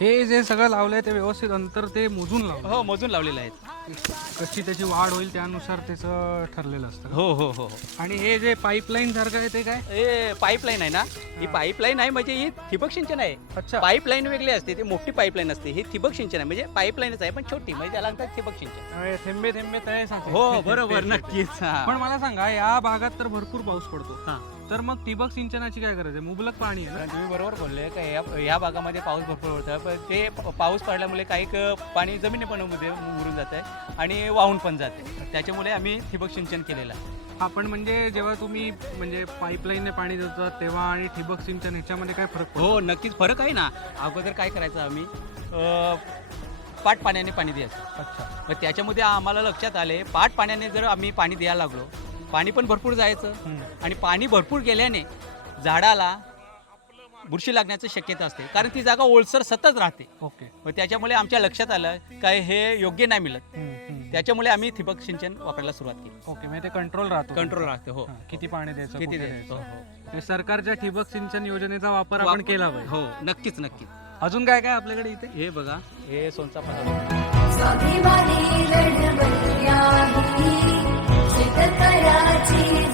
हे जे सगळं लावलंय ते व्यवस्थित अंतर ते मोजून लावलं. हो, मोजून लावलेलं आहे. कशी त्याची वाढ होईल त्यानुसार त्याचं ठरलेलं असतं. हो हो हो. आणि हे जे पाईपलाईन सारखं आहे ते काय? हे पाईपलाईन आहे ना, ही पाईपलाईन आहे म्हणजे ही ठिबक सिंचन आहे. अच्छा. पाईपलाईन वेगळी असते, ती मोठी पाईपलाईन असते. ही ठिबक सिंचन आहे म्हणजे पाईपलाईनच आहे पण छोटी, म्हणजे त्याला म्हणतात ठिबक सिंचन. थेंबे थेंबे तळे साचे. हो बरोबर, नक्कीच. पण मला सांगा, या भागात तर भरपूर पाऊस पडतो, हां. तर मग ठिबक सिंचनाची काय गरज आहे? मुबलक पाणी आहे ना. तुम्ही बरोबर बोलले का या भागामध्ये पाऊस भरपूर होता, पण ते पाऊस पडल्यामुळे काही पाणी जमिनीमध्ये मुरून जात आहे आणि वाहून पण जाते. त्याच्यामुळे आम्ही ठिबक सिंचन केलेलं आहे. आपण म्हणजे जेव्हा तुम्ही म्हणजे पाईपलाईनने पाणी देतात तेव्हा आणि ठिबक सिंचन ह्याच्यामध्ये काय फरक पडतो? हो, नक्कीच फरक आहे ना. अगोदर काय करायचं आम्ही पाट पाण्याने पाणी द्यायचं. अच्छा. मग त्याच्यामध्ये आम्हाला लक्षात आले, पाट पाण्याने जर आम्ही पाणी द्यायला लागलो, पाणी पण भरपूर जायचं आणि पाणी भरपूर गेल्याने झाडाला बुरशी लागण्याची शक्यता असते, कारण ती जागा ओलसर सतत राहते. ओके. मग त्याच्यामुळे आमच्या लक्षात आलं काय हे योग्य नाही मिळत. त्याच्यामुळे आम्ही ठिबक सिंचन वापरायला सुरुवात केली. ओके, म्हणजे ते कंट्रोल राहतो. कंट्रोल राहते. हो, हां, किती पाणी द्यायचं, किती कुठे द्यायचं. हो, द्यायचं. ते सरकारच्या ठिबक सिंचन योजनेचा वापर आपण केला पाहिजे. हो, नक्कीच नक्कीच. अजून काय काय आपल्याकडे इथे? हे बघा, हे सोनचाफा. स्वाभिमानी लढवय्या ही शेतकऱ्याची